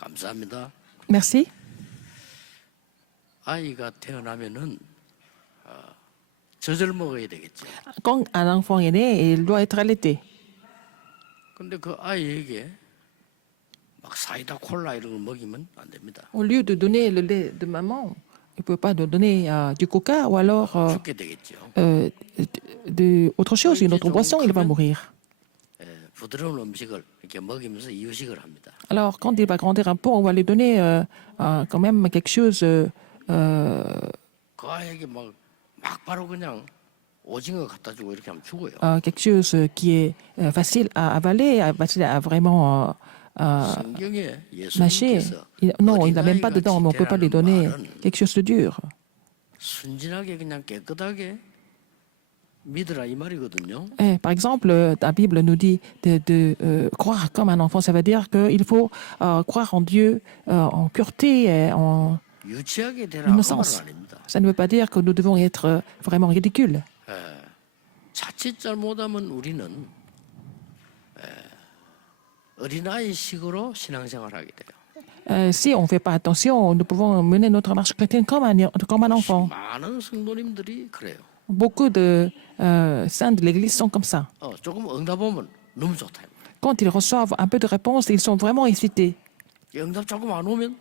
감사합니다. Merci. 아이가 태어나면은 젖을 먹어야 되겠죠. Quand un enfant est né, il doit être allaité. 근데 그 아이에게 막 사이다 콜라 이런 걸 먹이면 안 됩니다. Au lieu de donner le lait de maman, il ne peut pas donner du coca ou alors 죽게 되겠죠. autre chose, une autre boisson, il va mourir. 부드러운 음식을 이렇게 먹이면서 이유식을 합니다. Alors, quand il va grandir un peu, on va lui donner quand même quelque chose. 그 아이에게 막 바로 그냥 오징어 갖다 주고 이렇게 하면 죽어요. Quelque chose qui est facile à avaler, facile à vraiment 성경에 mâcher. 예수님께서 Non, il n'a même pas dedans, mais on ne peut pas lui donner 말은 quelque chose de dur. 순진하게 그냥 깨끗하게 믿으라 이 말이거든요. Par exemple, la Bible nous dit de croire comme un enfant. Ça veut dire qu'il faut croire en Dieu en pureté et en 유치하게 되라 그 말은 innocence. 아닙니다. Ça ne veut pas dire que nous devons être vraiment ridicules. 자칫 잘못하면 우리는 어린아이식으로 신앙생활하게 돼요. Si on ne fait pas attention, nous pouvons mener notre marche chrétienne comme un enfant. 많은 성도님들이 그래요. Beaucoup de saints de l'Église sont comme ça. 조금 응답하면 너무 좋다. Quand ils reçoivent un peu de réponse, ils sont vraiment excités. 응답 조금 안 오면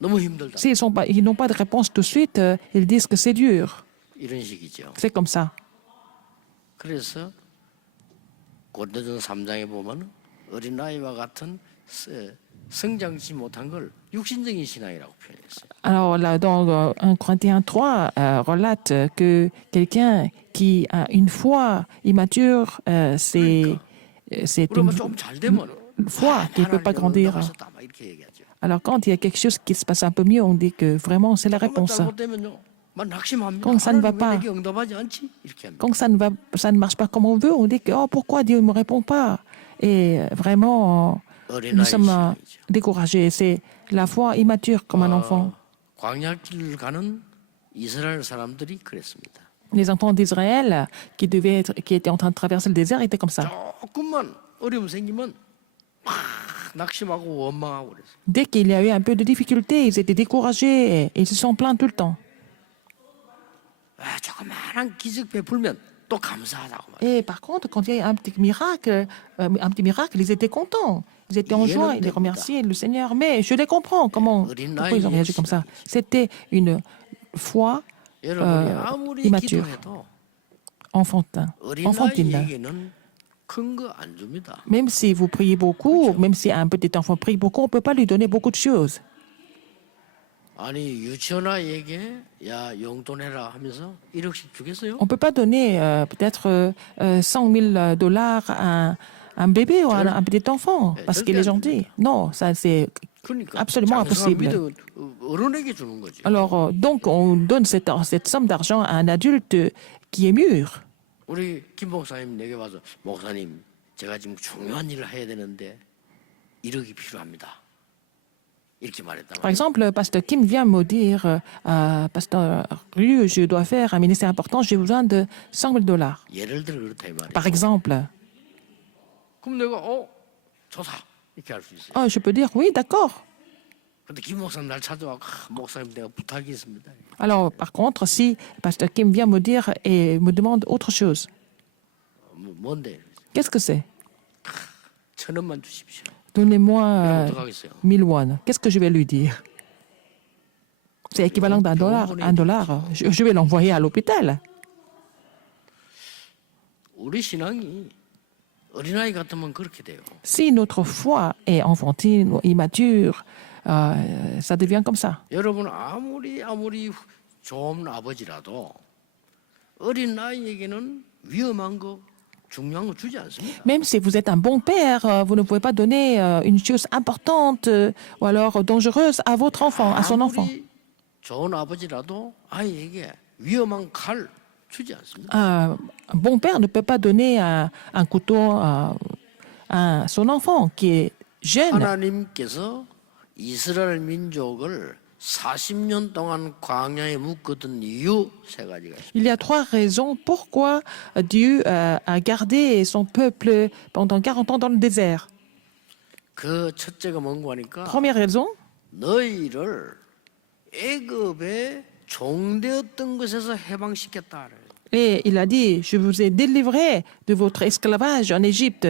너무 힘들다. Ils n'ont pas de réponse tout de suite, ils disent que c'est dur. 이런 식이죠. C'est comme ça. 그래서 고린도전 3장에 보면 어린아이와 같은 성장치 못한 걸 육신적인 신앙이라고 표현했어요. Alors là, dans 1 Corinthiens 3, relate que quelqu'un qui a une foi immature, c'est une 우리가 좀잘 되면 foi qui ne peut pas grandir. 응답하셨다 막 이렇게 얘기하죠. Alors quand il y a quelque chose qui se passe un peu mieux, on dit que vraiment c'est la réponse. 잘못되면요, 막 낙심합니다. Quand ça ne va 하나님 왜 pas, 내게 응답하지 않지? 이렇게 합니다. quand ça ne marche pas comme on veut, on dit que oh, pourquoi Dieu ne me répond pas? Et vraiment, nous sommes 어린아이식이죠. découragés. C'est la foi immature comme un enfant. 광야길을 가는 이스라엘 사람들이 그랬습니다. Les enfants d'Israël qui étaient en train de traverser le désert étaient comme ça. 조금만 어려움 생기면 막 낙심하고 원망하고 그랬어요. Dès qu'il y a eu un peu de difficulté, ils étaient découragés et ils se sont plaints tout le temps. 조그마한 기적 베풀면 또 감사하다고 말해요. Et par contre, quand il y a un petit miracle, ils étaient contents. Ils étaient en joie, ils remerciaient le Seigneur. Mais je les comprends. Pourquoi ils ont réagi comme ça? C'était une foi 여러분이 아무리 immature, 기도해도 enfantine. 어린아이에게는 큰 거 안 줍니다. Même si vous priez beaucoup, même si un petit enfant prie beaucoup, on ne peut pas lui donner beaucoup de choses. 아니 유치원 아이에게 야 용돈 해라 하면서 1억씩 주겠어요? On ne peut pas donner peut-être 100 000 dollars à un bébé ou à un petit enfant parce qu'il est gentil. Non, ça c'est 그러니까 absolument impossible. 믿음 어른에게 주는 거죠. Alors, donc, on donne cette somme d'argent à un adulte qui est mûr. 우리 김 목사님 내게 와서 목사님 제가 지금 중요한 일을 해야 되는데 1억이 필요합니다. 이렇게 말했단 Par 말이에요. exemple, Pasteur Kim vient me dire, Pasteur Ryu, je dois faire un ministère important, j'ai besoin de 100 000 dollars. 예를 들어 그렇다 이 말이에요. Par exemple. 그럼 내가 좋다 이렇게 할 수 있어요. Oh, je peux dire, oui, d'accord. 근데 김 목사님 날 찾아와 목사님 내가 부탁이 있습니다. Alors, par contre, si Pasteur Kim vient me dire et me demande autre chose, 뭔데? qu'est-ce que c'est? 1,000원만 주십시오. Donnez-moi 어떡하겠어요? 1000 won. Qu'est-ce que je vais lui dire? C'est équivalent d'un dollar. Un dollar. Je vais l'envoyer à l'hôpital. 우리 신앙이 어린아이 같으면 그렇게 돼요. Si notre foi est enfantine ou immature, ça devient comme ça. 여러분 아무리 좋은 아버지라도 어린아이에게는 위험한 거 중요한 거 주지 않습니다. Même si vous êtes un bon père, vous ne pouvez pas donner une chose importante ou alors dangereuse à votre enfant, à son enfant. 아무리 좋은 아버지라도 아이에게 위험한 칼 주지 않습니다. Un bon père ne peut pas donner un couteau à son enfant qui est jeune. 하나님께서 이스라엘 민족을 40년 동안 광야에 묶었던 이유 세 가지가 있습니다. Il y a 3 raisons pourquoi Dieu a gardé son peuple pendant 40 ans dans le désert. 그 첫째가 뭔고 하니까 Première raison, 너희를 애굽의 종되었던 것에서 해방시켰다. et il a dit, je vous ai délivré de votre esclavage en Égypte.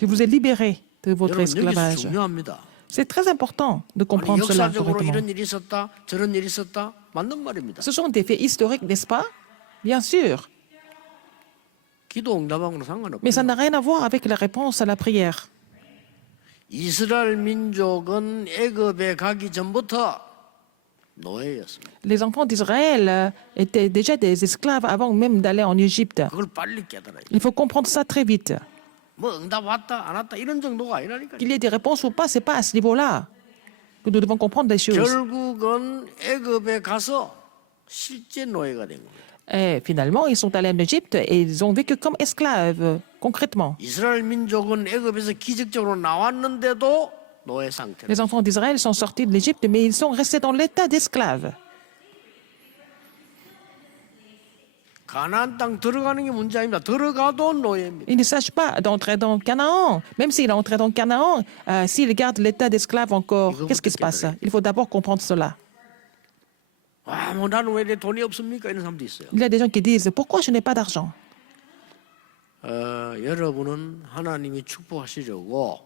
Je vous ai libéré de votre 여러분 여기서 esclavage. 중요합니다. C'est très important de 아니, comprendre cela 역사적으로 correctement. 이런 일이 있었다, 저런 일이 있었다, 맞는 말입니다. Ce sont des faits historiques, n'est-ce pas? Bien sûr. 기도 응답하고는 상관없고 Mais ça n'a rien à voir avec la réponse à la prière. 이스라엘 민족은 애굽에 가기 전부터 노예였습니다. Les enfants d'Israël étaient déjà des esclaves avant même d'aller en Égypte. 그걸 빨리 깨달아야 돼. Il faut comprendre ça très vite. 뭐 응답 왔다 안 왔다 이런 정도가 아니라니까. Qu'il y ait des réponses ou pas, c'est pas à ce niveau-là que nous devons comprendre les choses. 결국은 애굽에 가서 실제 노예가 된 겁니다. Et finalement, ils sont allés en Égypte et ils ont vécu comme esclaves, concrètement. 이스라엘 민족은 애굽에서 기적적으로 나왔는데도 노예 상태로. Les enfants d'Israël sont sortis de l'Égypte, mais ils sont restés dans l'état d'esclaves. 가나안 땅 들어가는 게 문제 아닙니다. 들어가도 노예입니다. Ils ne sachent pas d'entrer dans Canaan. Même s'il est entré dans Canaan, s'il garde l'état d'esclave encore, qu'est-ce qui se passe? Il faut d'abord comprendre cela. 아, 뭐 나는 왜 내 돈이 없습니까? 이런 사람도 있어요. Il y a des gens qui disent, pourquoi je n'ai pas d'argent? 여러분은 하나님이 축복하시려고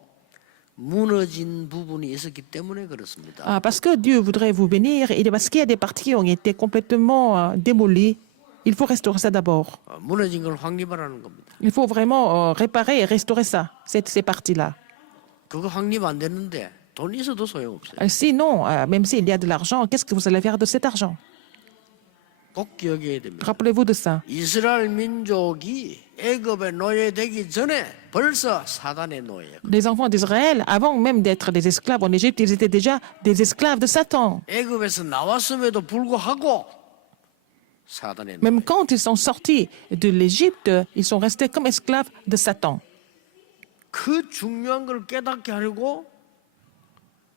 무너진 부분이 있었기 때문에 그렇습니다. Parce que Dieu voudrait vous bénir, et parce qu'il y a des parties qui ont été complètement démolies. Il faut restaurer ça d'abord. 무너진 걸 확립하라는 겁니다. Il faut vraiment réparer et restaurer ça, ces parties-là. 그거 확립 안 되는데 돈 있어도 소용없어요. Sinon, même s'il y a de l'argent, qu'est-ce que vous allez faire de cet argent? 꼭 기억해야 됩니다. Rappelez-vous de ça. 이스라엘 민족이 애굽의 노예되기 전에 벌써 사단의 노예예요. Les enfants d'Israël, avant même d'être des esclaves en Égypte, ils étaient déjà des esclaves de Satan. 애굽에서 나왔음에도 불구하고 사단의 노예. Même quand ils sont sortis de l'Égypte, ils sont restés comme esclaves de Satan. 그 중요한 걸 깨닫게 하려고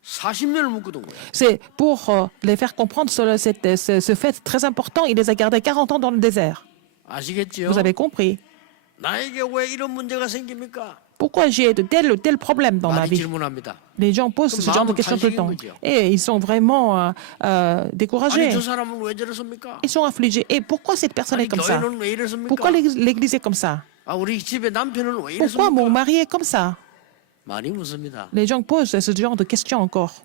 40년을 묶어둔 거예요. C'est pour les faire comprendre ce fait très important, il les a gardés 40 ans dans le désert. 아시겠지요? Vous avez compris? 나에게 왜 이런 문제가 생깁니까? Pourquoi j'ai de tel ou tel problème dans ma 많이 vie? 질문합니다. Les gens posent ce genre de questions tout le temps. Et ils sont vraiment 아니 découragés. 저 사람은 왜 저렇습니까? Ils sont affligés. Et pourquoi cette personne est 아니 comme ça? 교회는 왜 이렇습니까? Pourquoi l'Église est comme ça? 아 우리 집에 남편은 왜 Pourquoi mon 이렇습니까? mari est comme ça? 많이 묻습니다. Les gens posent ce genre de questions encore.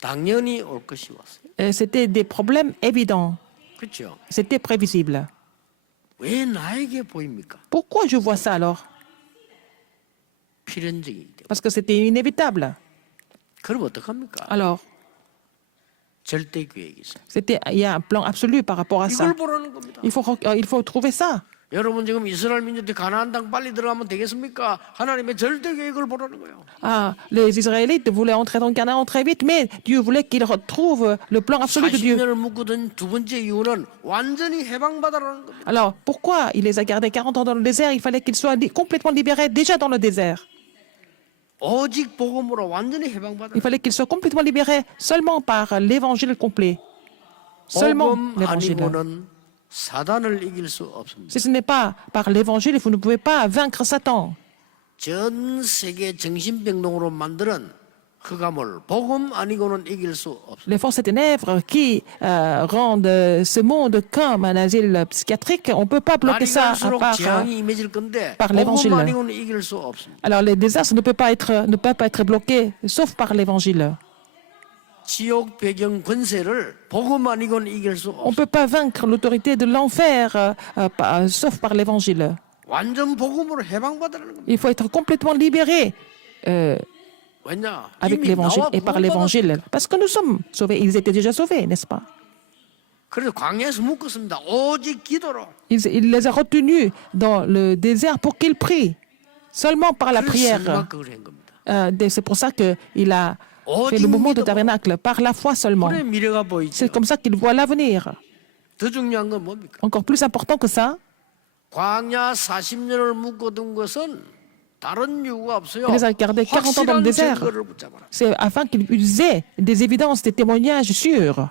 당연히 올 것이 왔어요. C'était des problèmes évidents. 그렇죠? C'était prévisible. 왜 나에게 보입니까? Pourquoi je vois ça alors? 필연적이기 때문에. Parce que c'était inévitable. 그럼 어떡합니까? Alors, 절대 계획이 있어요. il y a un plan absolu par rapport à ça. 이걸 보라는 겁니다. Il faut trouver ça. 여러분 지금 이스라엘 민족들이 가나안 땅 빨리 들어가면 되겠습니까? 하나님의 절대 계획을 보라는 거예요. Les Israélites voulaient entrer dans le Canaan très vite, mais Dieu voulait qu'ils retrouvent le plan absolu de Dieu. 40년을 묶어둔 두 번째 이유는 완전히 해방받아라는 겁니다. Alors, pourquoi il les a gardés 40 ans dans le désert? Il fallait qu'ils soient complètement libérés déjà dans le désert. 오직 복음으로 완전히 해방받아. Il fallait qu'ils soient complètement libérés seulement par l'évangile complet. Seulement 복음 l'évangile. 아니고는 사단을 이길 수 없습니다. Si ce n'est pas par l'évangile, vous ne pouvez pas vaincre Satan. 전 세계 정신병동으로 만드는 흑암을 복음 아니고는 이길 수 없습니다. Les forces ténèbres qui rendent ce monde comme un asile psychiatrique, on ne peut pas bloquer 날이 ça à 갈수록 part. 재앙이 임해질 건데 par 복음 l'évangile. 아니고는 이길 수 없습니다. Alors les désastres ne peuvent pas être bloqués sauf par l'évangile. 지옥 배경 권세를 복음 아니고는 이길 수 On ne 없습니다. peut pas vaincre l'autorité de l'enfer sauf par l'évangile. 완전 복음으로 해방받으라는 겁니다. Il faut être complètement libéré 왜냐? avec 이미 l'évangile 나와 et par 구원받았- l'évangile. Parce que nous sommes sauvés. Ils étaient déjà sauvés, n'est-ce pas? 그래서 광야에서 묶었습니다. 오직 기도로. Il les a retenus dans le désert pour qu'ils prient. Seulement par la 그래서 prière. 성막극을 한 겁니다. C'est pour ça qu'il a fait le mouvement de tabernacle, par la foi seulement. 그래 미래가 보이죠. C'est comme ça qu'il voit l'avenir. 더 중요한 건 뭡니까? Encore plus important que ça, 광야 40년을 묶어둔 것은 다른 이유가 없어요. il les a gardés 40 ans dans le 확실한 désert. 증거를 붙잡아라. c'est afin qu'ils aient des évidences, des témoignages sûrs.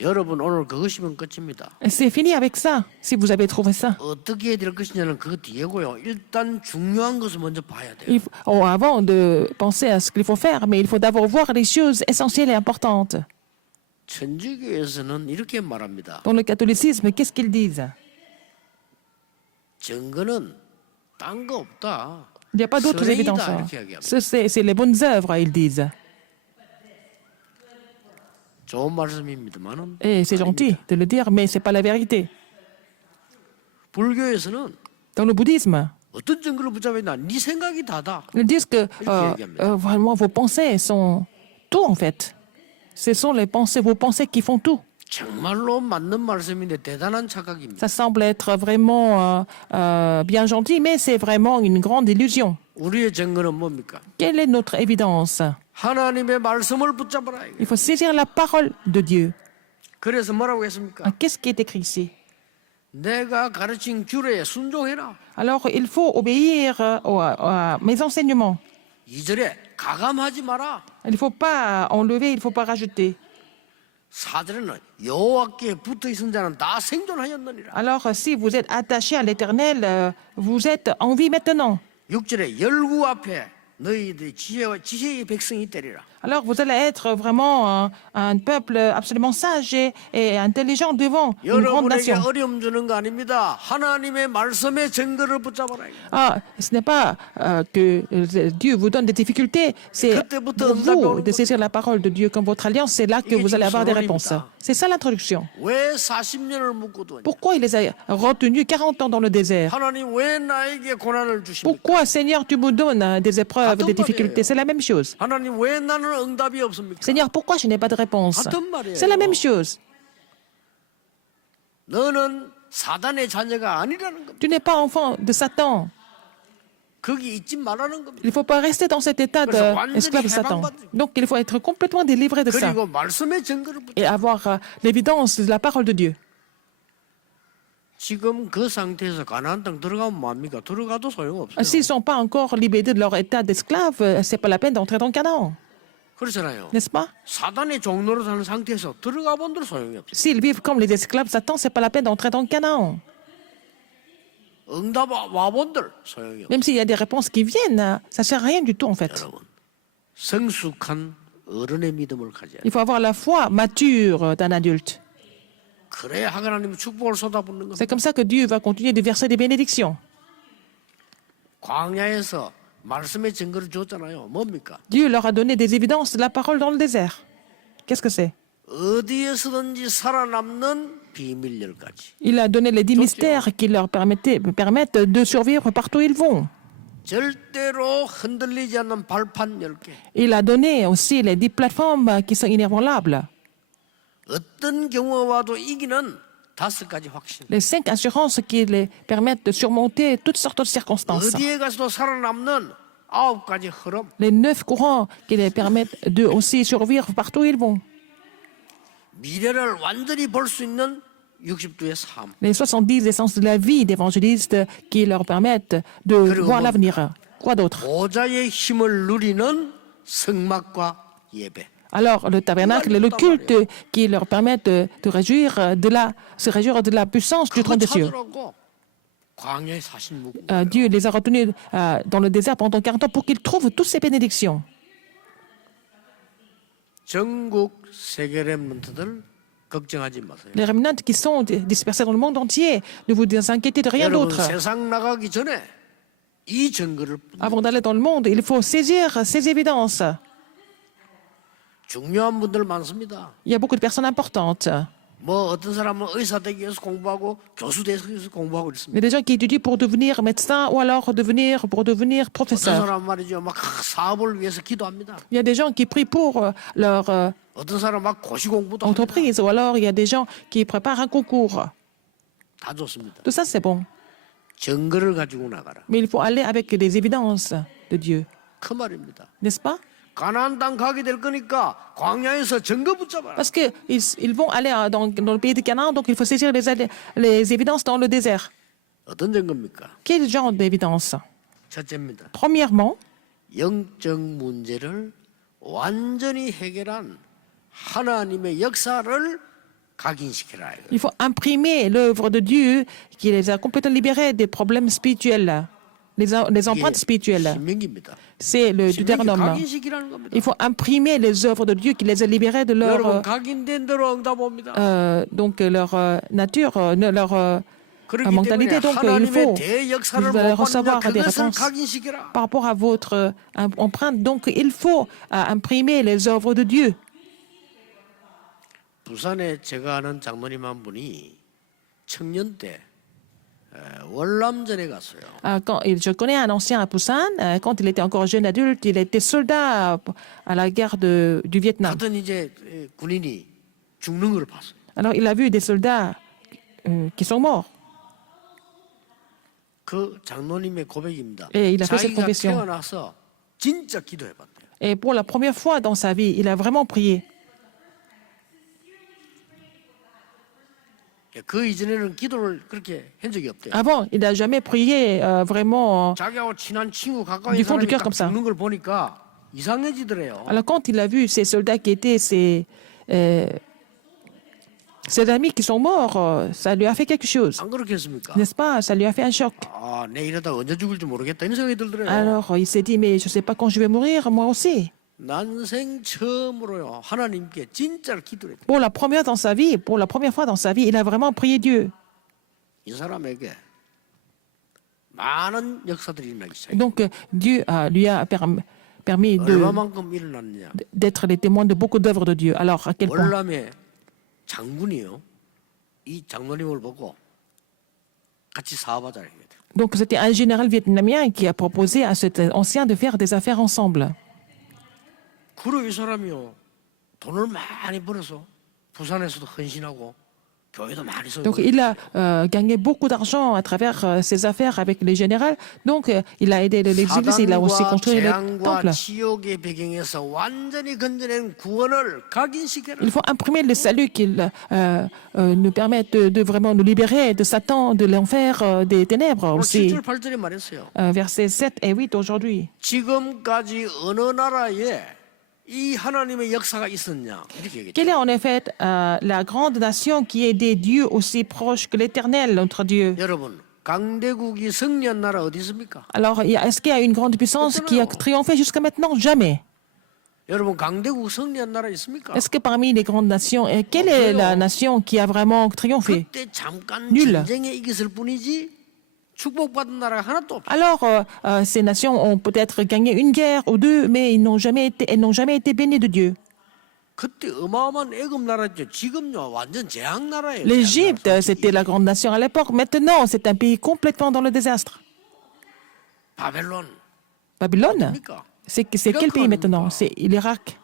여러분 오늘 그것이면 끝입니다. C'est fini avec ça, si vous avez trouvé ça. 어떻게 해야 될 것이냐는 그 뒤에고요. 일단 중요한 것을 먼저 봐야 돼요. Avant de penser à ce qu'il faut faire, mais il faut d'abord voir les choses essentielles et importantes. 천주교에서는 이렇게 말합니다. Dans le catholicisme, qu'est-ce qu'ils disent? 증거는 딴 거 없다. Il n'y a pas d'autres 선행이다, évidences. 이렇게 이야기합니다. C'est les bonnes œuvres, ils disent. 좋은 말씀입니다만은 Et c'est gentil de le dire, mais ce n'est pas la vérité. 불교에서는 Dans le bouddhisme, 어떤 증거를 붙잡았나? 네 생각이 다다. ils disent que vraiment vos pensées sont tout en fait. Ce sont les pensées, vos pensées qui font tout. 정말로 맞는 말씀인데 대단한 착각입니다. Ça semble être vraiment bien gentil, mais c'est vraiment une grande illusion. 우리의 증거는 뭡니까? Quelle est notre évidence? 하나님의 말씀을 붙잡아라. Il faut saisir la parole de Dieu. 그래서 뭐라고 했습니까? Qu'est-ce qui est écrit ici? 내가 가르친 규례에 순종해라. Alors, il faut obéir à mes enseignements. 2절에 가감하지 마라. Il ne faut pas enlever, il ne faut pas rajouter. 4절에는 여호와께 붙어 있은 자는 다 생존하였느니라. Alors, si vous êtes attaché à l'Éternel, vous êtes en vie maintenant. 6절에 열구 앞에 너희들이 지혜의 백성이 되리라. Alors, vous allez être vraiment un peuple absolument sage et intelligent devant une grande 여러분에게 nation. 어려움 주는 거 아닙니다. 하나님의 말씀의 증거를 붙잡아라. Ah, ce n'est pas que Dieu vous donne des difficultés, c'est pour vous de saisir la parole de Dieu comme votre alliance, c'est là que vous allez avoir des réponses. C'est ça l'introduction. 왜 40년을 묵고도 Pourquoi il les a retenus 40 ans dans le désert? 하나님 왜 나에게 고난을 주십니까? Pourquoi, Seigneur, tu me donnes des épreuves, des difficultés? C'est la même chose. 하나님 왜 나는 응답이 없습니까? Seigneur, pourquoi je n'ai pas de réponse? 같은 말이에요. C'est la même chose. 너는 사단의 자녀가 아니라는 겁니다. Tu n'es pas enfant de Satan. 거기 있지 말라는 겁니다. Il ne faut pas rester dans cet état d'esclave de Satan. Donc, il faut être complètement délivré de ça 그리고 말씀의 증거를 et avoir l'évidence de la parole de Dieu. 지금 그 상태에서 가나안 땅 들어가면 뭐합니까? 들어가도 소용없어요. S'ils ne sont pas encore libérés de leur état d'esclave, ce n'est pas la peine d'entrer dans Canaan, 그렇잖아요. n'est-ce pas? 사단의 종로로 사는 상태에서 들어가 본들 소용이 없어요. S'ils vivent comme les esclaves de Satan, ce n'est pas la peine d'entrer dans Canaan. 응답 와본들 소용이 없어요. Même s'il y a des réponses qui viennent, ça ne sert à rien du tout en fait. 여러분, 성숙한 어른의 믿음을 가져야 Il faut avoir la foi mature d'un adulte. 그래야 하나님의 축복을 쏟아붓는 겁니다. C'est comme ça que Dieu va continuer de verser des bénédictions. 광야에서 말씀의 증거를 줬잖아요. 뭡니까? Dieu leur a donné des évidences de la parole dans le désert. Qu'est-ce que c'est? 어디에서든지 살아남는 비밀열까지. Il a donné les 10 mystères qui leur permettent de survivre partout où ils vont. 절대로 흔들리지 않는 발판 10개. Il a donné aussi les 10 plateformes qui sont inébranlables. 어떤 경우가 와도 이기는 5가지 확신. Les 5 assurances qui les permettent de surmonter toutes sortes de circonstances. 어디에 가서도 살아남는 9가지 흐름. Les 9 courants qui les permettent de aussi survivre partout où ils vont. 미래를 완전히 볼 수 있는 60도의 삶. Les 70 essences de la vie d'évangéliste qui leur permettent de voir l'avenir. Quoi d'autre? 보좌의 힘을 누리는 성막과 예배. Alors, le tabernacle et le culte qui leur permettent de se réjouir de la puissance du trône des cieux. 찾으라고 광야에 사신 묵. Dieu les a retenus dans le désert pendant 40 ans pour qu'ils trouvent toutes ces bénédictions. 전국 세계 렘넌트들 걱정하지 마세요. Les remnants qui sont dispersés dans le monde entier, ne vous inquiétez de rien 여러분 d'autre. 세상 나가기 전에 이 증거를 Avant d'aller dans le monde, il faut saisir ces évidences. 중요한 분들 많습니다. Il y a beaucoup de personnes importantes. 뭐 어떤 사람은 의사 되기 위해서 공부하고 교수 되기 위해서 공부하고 Il y 있습니다. a des gens qui étudient pour devenir médecin ou alors pour devenir 어떤 professeur. 사람 말이죠. 막 사업을 위해서 기도합니다. Il y a des gens qui prient pour leur 어떤 사람 막 고시 공부도 합니다. entreprise ou alors il y a des gens qui préparent un concours. 다 좋습니다. Tout ça, c'est bon. 증거를 가지고 나가라. Mais il faut aller avec des évidences de Dieu. 그 말입니다. N'est-ce pas? 가나안 땅 가게 될 거니까 광야에서 증거 붙잡아라. Parce qu'ils vont aller dans le pays de Canaan, donc il faut saisir les évidences dans le désert. 어떤 증거입니까? Quel genre d'évidence? 첫째입니다. Premièrement, 영적 문제를 완전히 해결한 하나님의 역사를 각인시켜라. 이거. Il faut imprimer l'œuvre de Dieu qui les a complètement libérés des problèmes spirituels, les empreintes spirituelles. 신명기입니다. C'est le 신명기 Deutéronome. 각인시키라는 겁니다. Il faut imprimer les œuvres de Dieu qui les a libérés de 여러분 leur, 각인된 대로 응답합니다. donc leur nature, leur 그렇기 mentalité. 때문에 Donc il 하나님의 faut, 대역사를 vous allez 못 받느냐 recevoir des 그것을 réponses 각인시켜라. par rapport à votre empreinte. Donc il faut imprimer les œuvres de Dieu. 부산에 제가 아는 장로님 한 분이 청년 때 월남전에 갔어요. Je connais un ancien à Busan, quand il était encore jeune adulte, il était soldat à la guerre du Vietnam. 같은 이제 군인이 죽는 걸 봤어요. Alors il a vu des soldats qui sont morts. 그 장로님의 고백입니다. Et il a fait cette 자기가 confession. 태어나서 진짜 기도해봤대요. Et pour la première fois dans sa vie, il a vraiment prié. 그 이전에는 기도를 그렇게 한 적이 없대요. Avant, il n'a jamais prié vraiment. 자기하고 친한 친구 가까운 Du fond du 사람이 cœur 딱 comme ça. 죽는 걸 보니까 이상해지더래요. Alors quand il a vu ces soldats qui étaient ses amis qui sont morts, ça lui a fait quelque chose. 안 그렇겠습니까? N'est-ce pas? Ça lui a fait un choc. 아, 내 이러다 언제 죽을지 모르겠다 이런 생각이 들더래요. Alors il s'est dit, mais je ne sais pas quand je vais mourir, moi aussi. 난생 처음으로요 하나님께 진짜로 기도를 했대요. Pour la première fois dans sa vie, il a vraiment prié Dieu. 이 사람에게 많은 역사들이 일어나기 시작해요. Donc Dieu lui a permis 얼마만큼 일어났느냐. d'être les témoins de beaucoup d'œuvres de Dieu. Alors à quel point? 월남의 장군이요 이 장로님을 보고 같이 사업하자 이래요. Donc c'était un général vietnamien qui a proposé à cet ancien de faire des affaires ensemble. 그리고 이 사람이요 돈을 많이 벌어서 부산에서도 헌신하고 교회도 많이 세우고. Donc il a gagné beaucoup d'argent à travers ses affaires avec les généraux. Donc il a aidé les églises, il a aussi 사단과 construit le 재앙과 temple. 지옥의 배경에서 완전히 건져낸 구원을 각인시켜라. Il faut imprimer le salut qui nous permette de vraiment nous libérer de Satan, de l'enfer, des ténèbres 오늘 aussi. 7절 8절에 말했어요. Versets 7 et 8 aujourd'hui. 지금까지 어느 나라에 이 하나님의 역사가 있었냐 이렇게 얘기했죠. Quelle est en effet la grande nation qui est des dieux aussi proches que l'Éternel, notre Dieu? 여러분 강대국이 승리한 나라 어디 있습니까? Alors, est-ce qu'il y a une grande puissance qui a triomphé jusqu'à maintenant? Jamais. 여러분 강대국 승리한 나라 있습니까? Est-ce que parmi les grandes nations, quelle est la nation qui a vraiment triomphé? 그때 잠깐 Nul. 전쟁에 이겼을 뿐이지 축복받은 나라가 하나도 없어요. Alors, ces nations ont peut-être gagné une guerre ou deux, mais elles n'ont jamais été bénies de Dieu. 그때 어마어마한 애굽 나라죠. 지금요 완전 재앙 나라예요. L'Égypte, 재앙 나라, c'était la grande nation à l'époque. Maintenant, c'est un pays complètement dans le désastre. 바벨론. Babylone, 그러니까 c'est quel pays maintenant? C'est l'Irak.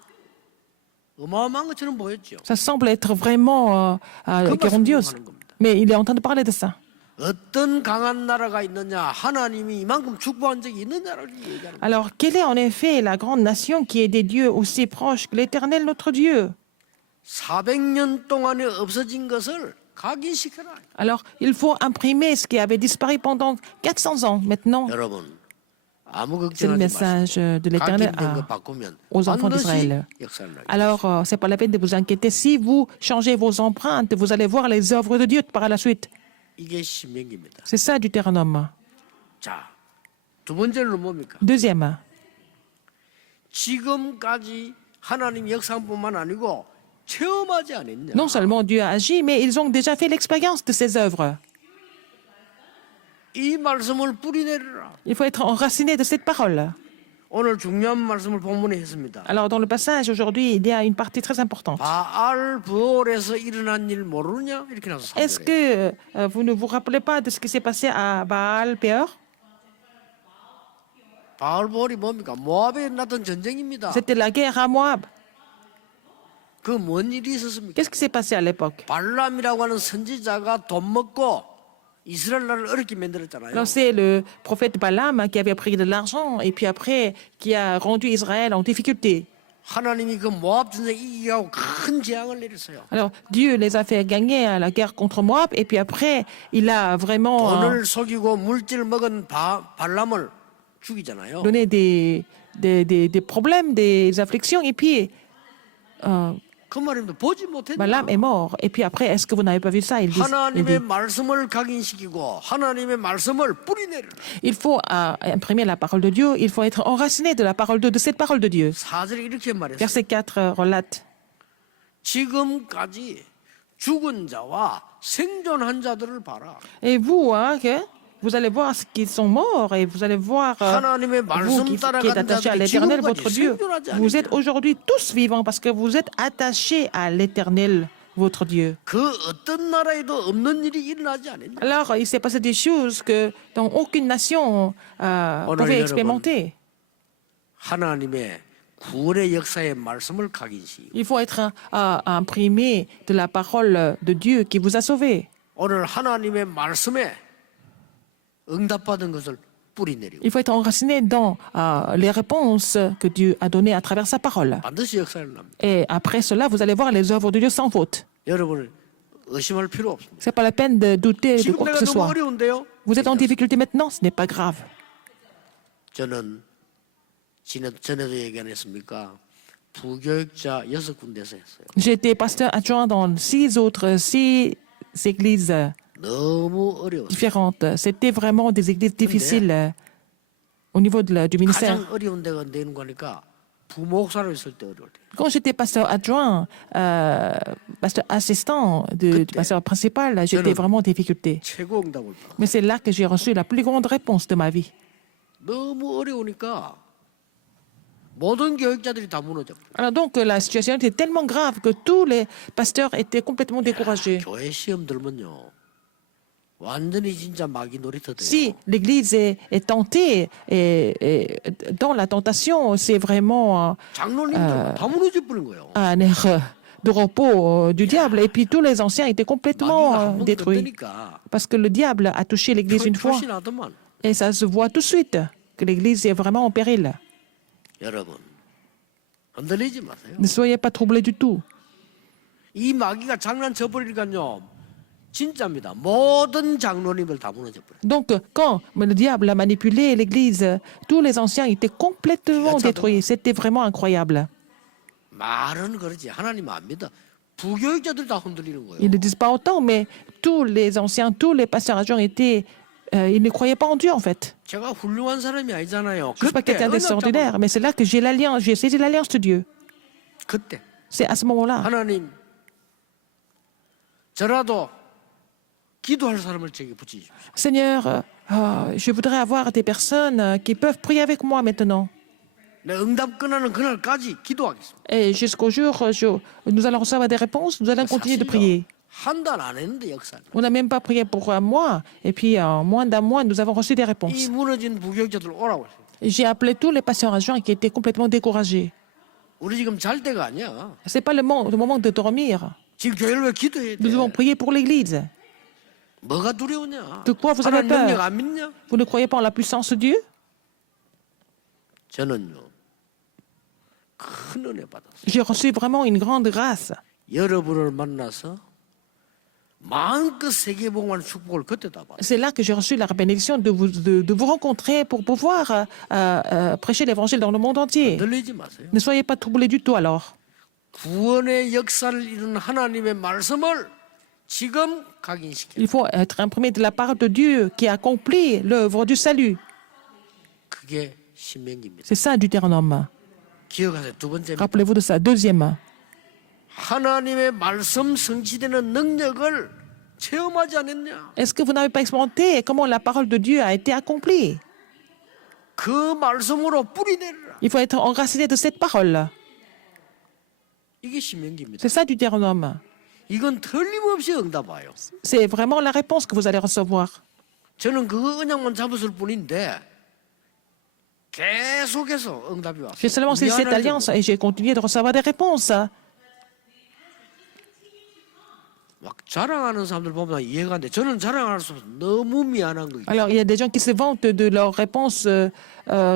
어마어마한 것처럼 보였죠. Ça semble être vraiment grandiose. Mais il est en train de parler de ça. 어떤 강한 나라가 있느냐? 하나님이 이만큼 축복한 적이 있느냐를 얘기하는 거예요. Alors, quelle est en effet la grande nation qui est des dieux aussi proches que l'Éternel, notre Dieu? 400년 동안에 없어진 것을 각인시켜라. Alors, il faut imprimer ce qui avait disparu pendant 400 ans. Maintenant, 여러분 아무 c'est le 걱정하지 message 마시고 de l'Éternel 각인된 거 바꾸면 aux enfants 반드시 d'Israël. 역사를 나게. Alors, c'est pas la peine de vous inquiéter. Si vous changez vos empreintes, vous allez voir les œuvres de Dieu par la suite. 이게 신명기입니다. C'est ça du Deutéronome. 자, 두 번째는 뭡니까? Deuxième, 지금까지 하나님 역사뿐만 아니고 체험하지 않았냐? non seulement Dieu a agi, mais ils ont déjà fait l'expérience de ces œuvres. 이 말씀을 뿌리내리라. Il faut être enraciné de cette parole. 오늘 중요한 말씀을 본문에 했습니다. Alors, dans le passage aujourd'hui, il y a une partie très importante. 바알 부올에서 일어난 일 모르느냐? 이렇게 나서 Est-ce 3절에. que vous ne vous rappelez pas de ce qui s'est passé à Baal Peor? 바알 부올이 뭡니까? 모압에 났던 전쟁입니다. C'était la guerre à Moab. 그 뭔 일이 있었습니까? Qu'est-ce qui s'est passé à l'époque? 발람이라고 하는 선지자가 돈 먹고 이스라엘 나라를 어렵게 만들었잖아요. Alors, c'est le prophète Balaam qui avait pris de l'argent et puis après qui a rendu Israël en difficulté. 하나님이 그 모압 전쟁 이기게 하고 큰 재앙을 내렸어요. Alors, Dieu les a fait gagner à la guerre contre Moab et puis après, il a vraiment 돈을 속이고 물질을 먹은 발람을 죽이잖아요. donné des problèmes, des afflictions et puis 그 말입니다. 보지 못했냐? Balaam est mort. Et puis après, est-ce que vous n'avez pas vu ça? Il dit, 하나님의 말씀을 각인시키고 하나님의 말씀을 뿌리내리라. il faut imprimer la parole de Dieu, il faut être enraciné de la parole de cette parole de Dieu. 4절에 이렇게 말했어요. Verset 4 relate. 지금까지 죽은 자와 생존한 자들을 봐라. Et vous, hein, vous allez voir ce qu'ils sont morts et vous allez voir 하나님의 vous 말씀 qui êtes 따라가는 attaché à 자들이 l'éternel, 지금까지 votre Dieu. 생존하지 Vous êtes 않느냐. aujourd'hui tous vivants parce que vous êtes attachés à l'éternel, votre Dieu. 그 어떤 나라에도 없는 일이 일어나지 않았냐. Alors, il s'est passé des choses que dans aucune nation pouvait expérimenter. 하나님의 구원의 역사의 말씀을 각인시. Il faut être imprimé de la parole de Dieu qui vous a sauvé. 오늘 하나님의 말씀에 응답받은 것을 뿌리내리고 Il faut être enraciné dans les réponses que Dieu a données à travers sa parole. 반드시 역사를 납니다. Et après cela, vous allez voir les œuvres de Dieu sans faute. 여러분을 의심할 필요 없습니다. Ce n'est pas la peine de douter de 지금 quoi 내가 que ce 너무 soit. 어려운데요. Vous êtes en difficulté maintenant, ce n'est pas grave. 저는 전에도 얘기 안 했습니까? 부교육자 6군데서 했어요. J'ai été pasteur adjoint dans six églises 너무 어려웠어요. différentes. C'était vraiment des églises difficiles au niveau du ministère. 가장 어려운 데가 되는 거니까 부목사로 있을 때 어려울 때. Quand j'étais pasteur adjoint, pasteur assistant du pasteur principal, j'étais vraiment en difficulté. 최고 응답을 받아. Mais c'est là que j'ai reçu la plus grande réponse de ma vie. 너무 어려우니까 모든 교육자들이 다 무너졌고. Alors donc la situation était tellement grave que tous les pasteurs étaient complètement découragés. 교회 시험 들면요. 완전히 진짜 마귀 놀이터 돼요. Si l'Église est tentée et dans la tentation, c'est vraiment 장로님들 다 무너져 버린 거예요. un air de repos du diable. Et puis tous les anciens étaient 마귀가 complètement 한번 détruits. 건드니까 Parce que le diable a touché l'Église une fois. 표시나더만. Et ça se voit tout de suite que l'Église est vraiment en péril. 여러분 흔들리지 마세요. Ne soyez pas troublés du tout. 이 마귀가 장난쳐 버리니까요. 진짜입니다. 모든 장로님들 다 무너져 버려요. Donc, quand le diable a manipulé l'Église, tous les anciens étaient complètement détruits. C'était vraiment incroyable. 말은 그러지 하나님 안 믿어. 부교육자들 다 흔들리는 거예요. Ils ne disent pas autant, mais tous les anciens, tous les pasteurs adjoints étaient... ils ne croyaient pas en Dieu, en fait. 제가 훌륭한 사람이 아니잖아요. Je ne suis pas 그때 quelqu'un 언약 d'extraordinaire, mais c'est là que j'ai l'alliance, j'ai saisi l'alliance de Dieu. 그때 C'est à ce moment-là. 하나님 저라도 기도할 사람을 제게 붙이십시오. Seigneur, je voudrais avoir des personnes qui peuvent prier avec moi maintenant. 내 응답 끝나는 그날까지 기도하겠습니다. Et jusqu'au jour, nous allons recevoir des réponses, nous allons continuer de prier. 한 달 안 했는데 역사. On n'a même pas prié pour un mois, et puis en moins d'un mois, nous avons reçu des 이 réponses. 무너진 부교육자들 오라고 했어요. J'ai appelé tous les pasteurs adjoints qui étaient complètement découragés. 우리 지금 잘 때가 아니야. Ce n'est pas le moment de dormir. 지금 교회를 왜 기도해야 돼? Nous devons prier pour l'Église. 뭐가 두려우냐? De quoi vous avez 하나님 능력 peur? 안 믿냐? Vous ne croyez pas en la puissance de Dieu? 저는요 큰 은혜 받았어요. J'ai reçu vraiment une grande grâce. 여러분을 만나서 마음껏 세계복음하는 축복을 그때 다 받았어요. C'est là que j'ai reçu la bénédiction de vous rencontrer pour pouvoir prêcher l'évangile dans le monde entier. 들리지 마세요. Ne soyez pas troublés du tout alors. 구원의 역사를 이루는 하나님의 말씀을 지금 각인시켜. Il faut être imprimé de la part de Dieu qui accomplit l'œuvre du salut. 그게 신명기입니다. C'est ça Deutéronome. 기억하세요. 두 번째 Rappelez-vous de ça. Deuxième, 하나님의 말씀 성취되는 능력을 체험하지 않았냐? est-ce que vous n'avez pas expérimenté comment la parole de Dieu a été accomplie? 그 말씀으로 뿌리내리라. Il faut être enraciné de cette parole. 이게 신명기입니다. C'est ça Deutéronome. 이건 틀림없이 응답 와요. C'est vraiment la réponse que vous allez recevoir. 저는 그 언약만 잡았을 뿐인데 계속해서 응답이 왔어요. J'ai seulement saisi cette alliance et j'ai continué de recevoir des réponses. 막 자랑하는 사람들 보면 이해가 안 돼. 저는 자랑할 수 없어. 너무 미안한 거예요. Alors, il y a des gens qui se vantent de leurs réponses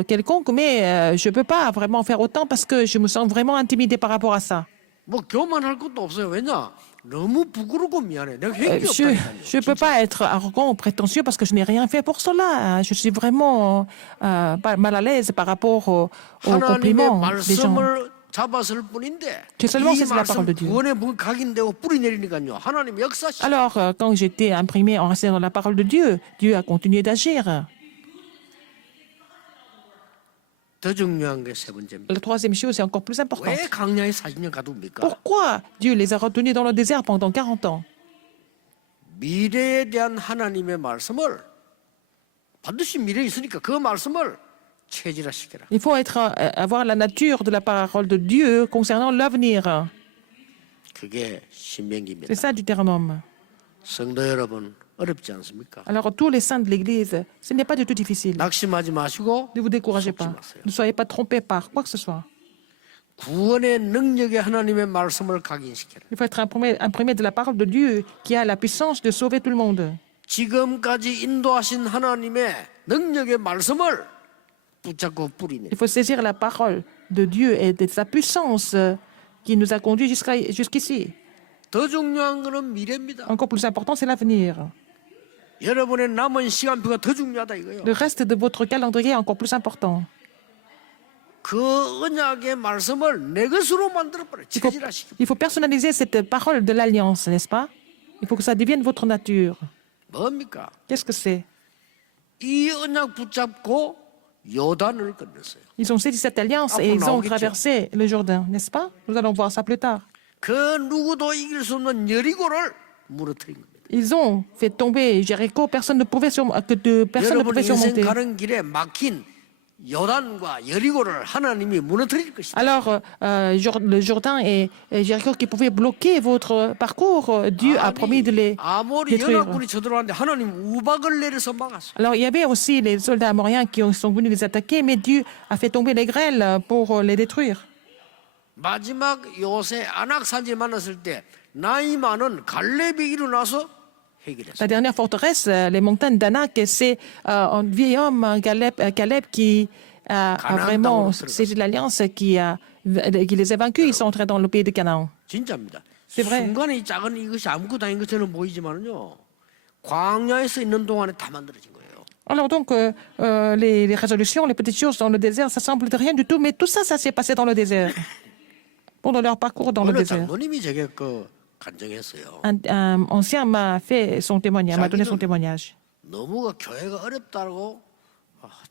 quelconques, mais je ne peux pas vraiment faire autant parce que je me sens vraiment intimidé par rapport à ça. 뭐 교만할 것도 없어요. 왜냐? 너무 부끄럽고 미안해. 내가 Je 행위 없다니까요. ne peux pas être arrogant ou prétentieux parce que je n'ai rien fait pour cela. Je suis vraiment mal à l'aise par rapport aux 하나님의 compliments des gens. 말씀을 잡았을 뿐인데 J'ai seulement 이 saisi la 말씀 parole de Dieu. 구원의 문 각인되고 뿌리 내리니까요. 하나님 역사시. Alors, quand j'étais imprimé, enraciné dans la parole de Dieu, Dieu a continué d'agir. 더 중요한 게 세 번째입니다. La troisième chose, c'est encore plus importante. 왜 강야에 40년 가둡니까? Pourquoi Dieu les a retenus dans le désert pendant 40 ans? 미래에 대한 하나님의 말씀을 반드시 미래에 있으니까 그 말씀을 체질화시켜라. Il faut avoir la nature de la parole de Dieu concernant l'avenir. 그게 신명기입니다. C'est ça, Deutéronome. 성도 여러분 어렵지 않습니까? Alors, tous les saints de l'Église, ce n'est pas du tout difficile. 낙심하지 마시고 Ne vous découragez 속지 pas. 마세요. Ne soyez pas trompés par quoi que ce soit. 구원의 능력의 하나님의 말씀을 각인시켜라. Il faut être imprimé de la parole de Dieu qui a la puissance de sauver tout le monde. 지금까지 인도하신 하나님의 능력의 말씀을 붙잡고 뿌리내. Il faut saisir la parole de Dieu et de sa puissance qui nous a conduits jusqu'ici. 더 중요한 것은 미래입니다. Encore plus important, c'est l'avenir. 여러분의 남은 시간표가 더 중요하다 이거예요. Le reste de votre calendrier est encore plus important. 그 언약의 말씀을 내 것으로 만들어버려. 체질화시켜. Il faut personnaliser cette parole de l'alliance, n'est-ce pas? Il faut que ça devienne votre nature. 뭡니까? Qu'est-ce que c'est? 이 언약 붙잡고 요단을 건넜어요. Ils ont saisi cette alliance et ils ont traversé le Jourdain, n'est-ce pas? Nous allons voir ça plus tard. 그 누구도 이길 수 없는 여리고를 무너뜨린 겁니다. Ils ont fait tomber Jéricho, personne ne pouvait 여러분 인생 surmonter. 가는 길에 막힌 요단과 여리고를 하나님이 무너뜨릴 것이다. Alors, le Jourdain et Jéricho qui pouvaient bloquer votre parcours, Dieu a promis de les 아모리 détruire. 연합군이 쳐들어왔는데 하나님 우박을 내려서 막았어. Alors, il y avait aussi les soldats amoriens qui sont venus les attaquer, mais Dieu a fait tomber les grêles pour les détruire. 마지막 요새 안악산지 만났을 때 나이 많은 갈렙이 일어나서 해결했어. La dernière forteresse, les montagnes d'Anak, c'est un vieil homme, Caleb, qui a vraiment saisi l'alliance, qui les a vaincus. Ils sont entrés dans le pays de Canaan. 진짜입니다. C'est vrai. 순간에 이 작은 이것이 아무것도 아닌 것처럼 보이지만은요. 광야에서 있는 동안에 다 만들어진 거예요. Alors donc, les résolutions, les petites choses dans le désert, ça semble de rien du tout, mais tout ça, ça s'est passé dans le désert. Pendant leur parcours dans le 어느 désert. 장로님이 제게 간증했어요. Un ancien m'a fait son témoignage, m'a donné son témoignage. 너무가 교회가 어렵다고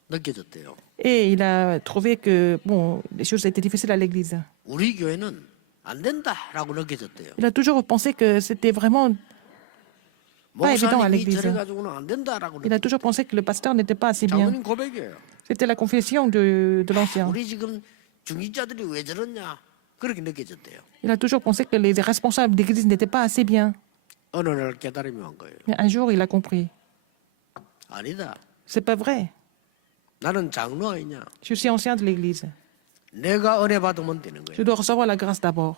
느껴졌대요. Et il a trouvé que, bon, les choses étaient difficiles à l'église. 우리 교회는 안 된다라고 느껴졌대요. Il a toujours pensé que c'était vraiment pas évident à 목사님이 l'église. 저래 가지고는 안 된다라고 Il a toujours pensé que le pasteur n'était pas assez bien. 장로님 고백이에요. C'était la confession de l'ancien. 우리 지금 중직자들이 왜 저러냐 그렇게 느껴졌대요. Il a toujours pensé que les responsables d'église n'étaient pas assez bien. 어느 날 깨달음이 온 거예요. Mais un jour, il a compris. 아니다. C'est pas vrai. 나는 장로 아니냐. Je suis ancien de l'église. 내가 은혜 받으면 되는 거예요. Je dois recevoir la grâce d'abord.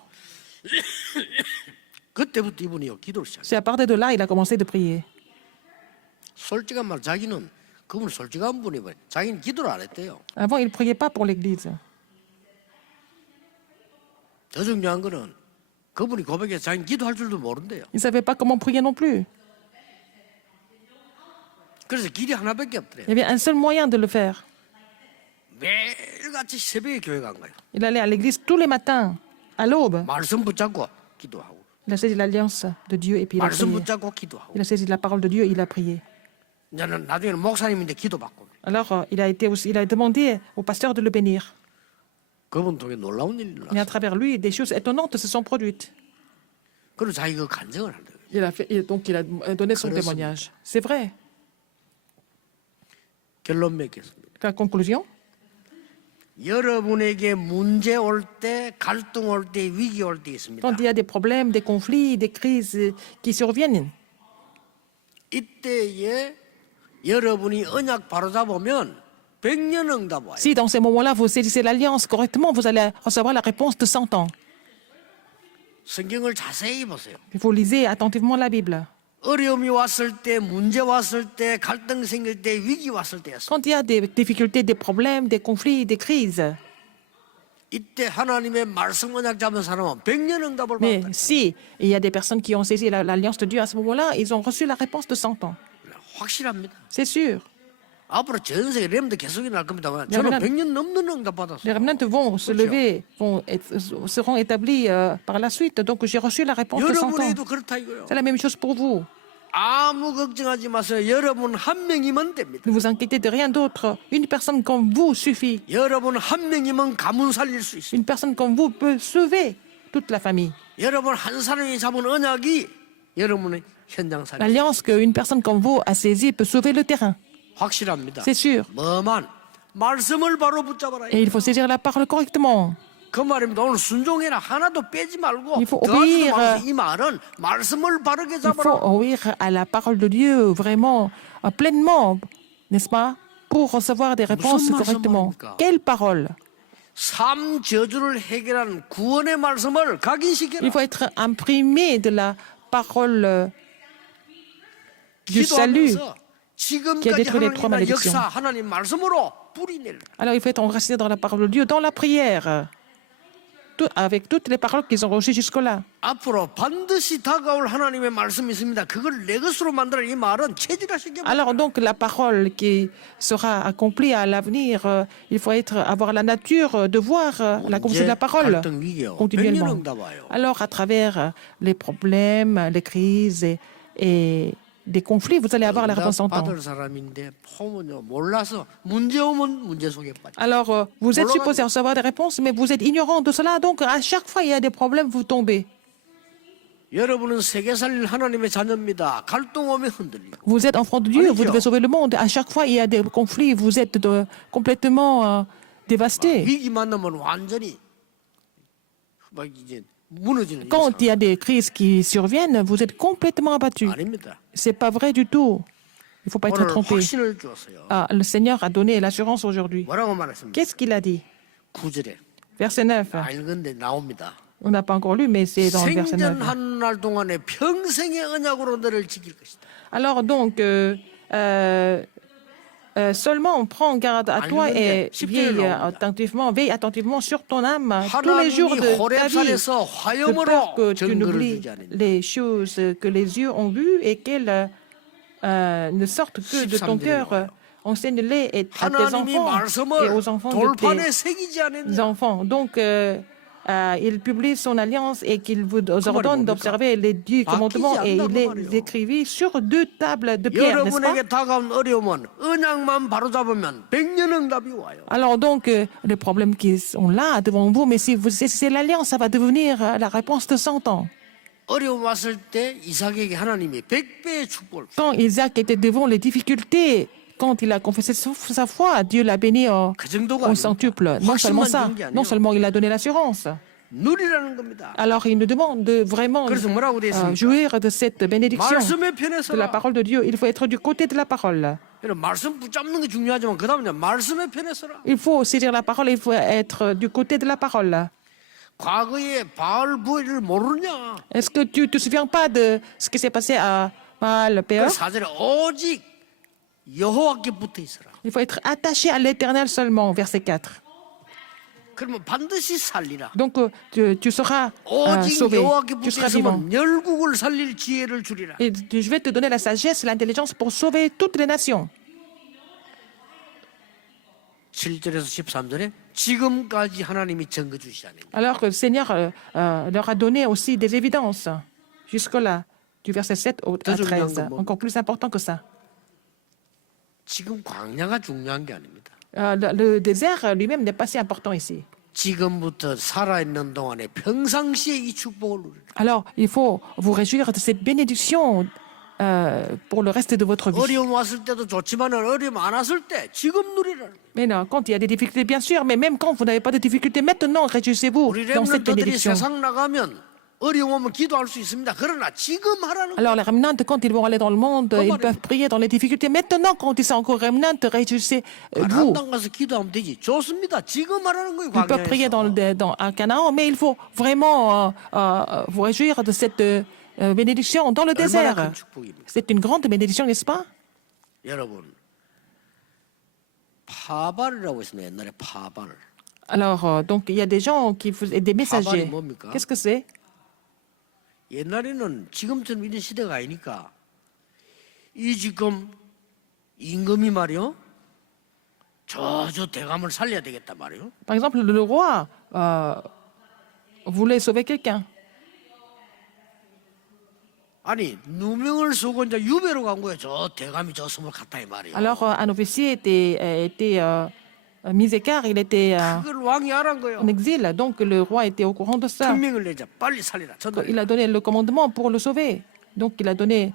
그때부터 이분이요 기도를 시작해요. C'est à partir de là, il a commencé de prier. 솔직한 말 자기는 그분 솔직한 분이 뭐 자기는 기도를 안 했대요. Avant, il ne priait pas pour l'église. 더 중요한 거는 그분이 고백해서 자기는 기도할 줄도 모른대요. Il ne savait pas comment prier non plus. 그래서 길이 하나밖에 없더래요. Il y avait un seul moyen de le faire. 매일같이 새벽에 교회 간 거예요. Il allait à l'église tous les matins, à l'aube. 말씀 붙잡고 기도하고 Il a saisi l'alliance de Dieu et puis il a 말씀 prié. 붙잡고 기도하고 Il a saisi la parole de Dieu et il a prié. 이제는 나중에는 목사님인데 기도받고 Alors, il a demandé au pasteur de le bénir. 그분 통해 놀라운 일이 Mais à 일어났어요. travers lui, des choses étonnantes se sont produites. 그리고 자기 그 간증을 한다. Donc, il a donné son 그렇습니다. témoignage. C'est vrai. 결론 맺겠습니다. La conclusion, 여러분에게 문제 올 때, 갈등 올 때, 위기 올 때 있습니다. quand il y a des problèmes, des conflits, des crises qui surviennent, 이때에 여러분이 언약 바로잡으면 100년 응답 와요. si dans ces moments-là, vous saisissez l'alliance correctement, vous allez recevoir la réponse de 100 ans. 성경을 자세히 보세요. Il faut lisez attentivement la Bible. 어려움이 왔을 때, 문제 왔을 때, 갈등 생길 때, 위기 왔을 때였어요. Quand il y a des difficultés, des problèmes, des conflits, des crises, 이때 하나님의 말씀 언약 잡은 사람은 100년 응답을 mais 받았다. si il y a des personnes qui ont saisi l'alliance de Dieu à ce moment-là, ils ont reçu la réponse de 100 ans. 확실합니다. C'est sûr. 앞으로 전 세계 렘도 계속 일어날 겁니다. 네, 저는 그냥- 100년 넘는 응답 받았어요. Les remnants vont se lever, seront établis par la suite. Donc j'ai reçu la réponse de 100 ans. 여러분에도 그렇다 이거요. C'est la même chose pour vous. 아무 걱정하지 마세요. 여러분 한 명이면 됩니다. Ne vous inquiétez de rien d'autre. Une personne comme vous suffit. 여러분 한 명이면 가문 살릴 수 있어요. Une personne comme vous peut sauver toute la famille. 여러분 한 사람이 잡은 언약이 여러분의 현장 살릴 수 L'alliance qu'une personne comme vous a saisie peut sauver le terrain. 확실합니다. C'est sûr. 뭐만 말씀을 바로 붙잡아라. Et il faut saisir la parole correctement. 그 말입니다. 오늘 순종해라. 하나도 빼지 말고 Il faut 더하지도 obéir. 말고 이 말은 말씀을 바르게 Il faut 잡아라. obéir à la parole de Dieu vraiment, pleinement, n'est-ce pas, pour recevoir des réponses 무슨 correctement. 말씀입니까? Quelle parole? 삶 저주를 해결하는 구원의 말씀을 각인시켜라. Il faut être imprimé de la parole du salut. 기도하면서 qui a 지금까지 détruit les trois 하나님의 malédictions. 역사 하나님 말씀으로 뿌리내라. Alors il faut être enraciné dans la parole de Dieu, dans la prière, avec toutes les paroles qu'ils ont reçues jusque-là. 앞으로 반드시 다가올 하나님의 말씀이 있습니다. 그걸 내 것으로 만들어 이 말은 체질화시켜. Alors donc la parole qui sera accomplie à l'avenir, il faut avoir la nature de voir l'accomplissement de la parole 갈등 위기요. continuellement. 백년응답 와요. Alors à travers les problèmes, les crises et des conflits, vous allez avoir la réponse en temps. 받을 사람인데 포문요 몰라서 문제 오면 문제 속에 빠져. Alors vous êtes supposé recevoir des réponses, mais vous êtes ignorant de cela, donc à chaque fois il y a des problèmes, vous tombez. 여러분은 세계 살릴 하나님의 자녀입니다. 갈등 오면 흔들리고. Vous êtes enfant de Dieu, vous Alléluia. devez sauver le monde. À chaque fois il y a des conflits, vous êtes complètement dévasté. 위기 만나면 완전히 막 이제 무너지는 Quand il y a des crises qui surviennent, vous êtes complètement abattu. 아닙니다. C'est pas vrai du tout. Il ne faut pas être 오늘 trompé. 확신을 주었어요. Ah, le Seigneur a donné l'assurance aujourd'hui. 뭐라고 말했습니까? Qu'est-ce qu'il a dit? 9절에 Verset 9. 읽은데 나옵니다. On n'a pas encore lu, mais c'est dans le verset 9. 생전한 날 동안에 평생의 언약으로 너를 지킬 것이다. Alors donc, seulement on prend garde à toi et veille attentivement sur ton âme tous les jours de ta vie, 호렙산에서 de 화염으로 peur que tu 증거를 n'oublies 주지 않으니. les choses que les yeux ont vues et qu'elles ne sortent que de ton cœur. Enseigne-les à tes 하나님이 enfants et 말씀을 aux enfants de 돌판에 tes 새기지 않았냐. enfants. Donc, il publie son alliance et qu'il vous ordonne d'observer les 10 commandements et il les écrivit sur 2 tables de pierre, n'est-ce pas? 여러분에게 다가온 어려움은 언약만 바로잡으면 백년응답이 와요. Alors donc, les problèmes qui sont là devant vous, mais si c'est l'alliance, ça va devenir la réponse de 100 ans. 어려움 왔을 때 이삭에게 하나님이 100배의 축복을 줬어요. Quand Isaac était devant les difficultés, quand il a confessé sa foi, Dieu l'a béni au 그 정도가 centuple. Non seulement ça, non seulement il a donné l'assurance. 누리라는 겁니다. Alors il nous demande de vraiment 그래서 뭐라고 돼 있습니까? jouir de cette bénédiction 말씀의 편에서 de la parole de Dieu. Il faut être du côté de la parole. 말씀 붙잡는 게 중요하지만 그다음에 말씀의 편에서라. Il faut saisir la parole, il faut être du côté de la parole. 과거에 바알 부엘을 모르냐? Est-ce que tu te souviens pas de ce qui s'est passé à Baal Péor? 그 사절에 오직 여호와께 붙어 있어라. Il faut être attaché à l'Éternel seulement, verset 4. 그러면 반드시 살리라. Donc tu seras 오직 sauvé, 여호와께 tu 붙어 seras vivant. 있으면 열국을 살릴 지혜를 주리라. Et je vais te donner la sagesse, l'intelligence pour sauver toutes les nations. 7절에서 13절에 지금까지 하나님이 증거 주시지 않느냐. Alors que le Seigneur leur a donné aussi des évidences, jusque-là, du verset 7 à 13. Encore plus important que ça. 지금 광야가 중요한 게 아닙니다. Le désert lui-même n'est pas si important ici. 지금부터 살아있는 동안에 평상시에 이 축복을 누리라. Alors, il faut vous réjouir de cette bénédiction pour le reste de votre vie. 어려움 왔을 때도 좋지만 어려움 안 왔을 때 지금 누리라. Mais non, quand il y a des difficultés, bien sûr, mais même quand vous n'avez pas de difficultés, maintenant, réjouissez-vous 우리 dans cette 렘넌트들이 bénédiction. 세상 나가면 어려움 오면 기도할 수 있습니다. 그러나 지금 하라는 Alors, les remnants, quand ils vont aller dans le monde, ils peuvent prier dans les difficultés. Maintenant, quand ils sont encore remnants, réjouissez-vous. 가나안 가서 기도하면 되지. 좋습니다. 지금 하라는 거예요. Ils peuvent prier à Canaan, mais il faut vraiment vous réjouir de cette bénédiction dans le 얼마나 désert. 큰 축복입니까? C'est une grande bénédiction, n'est-ce pas? 여러분, 파발이라고 있습니다. 옛날에 파발. Alors, donc, il y a des gens qui faisaient des messagers. 뭡니까? Qu'est-ce que c'est? 옛날에는 지금처럼 이런 시대가 아니니까 이 지금 임금이 말이요 저주 대감을 살려야 되겠단 말이에요. Par exemple, le roi voulait sauver quelqu'un. 아니 누명을 쓰고 이제 유배로 간 거예요. 저 대감이 저 섬을 갔다 이 말이에요. Alors, un officier était mis écart, il était 그걸 왕이 알은 거예요. en exil. Donc, le roi était au courant de ça. 명령을 내자 빨리 살리라. 전달. Il a donné le commandement pour le sauver. Donc, il a donné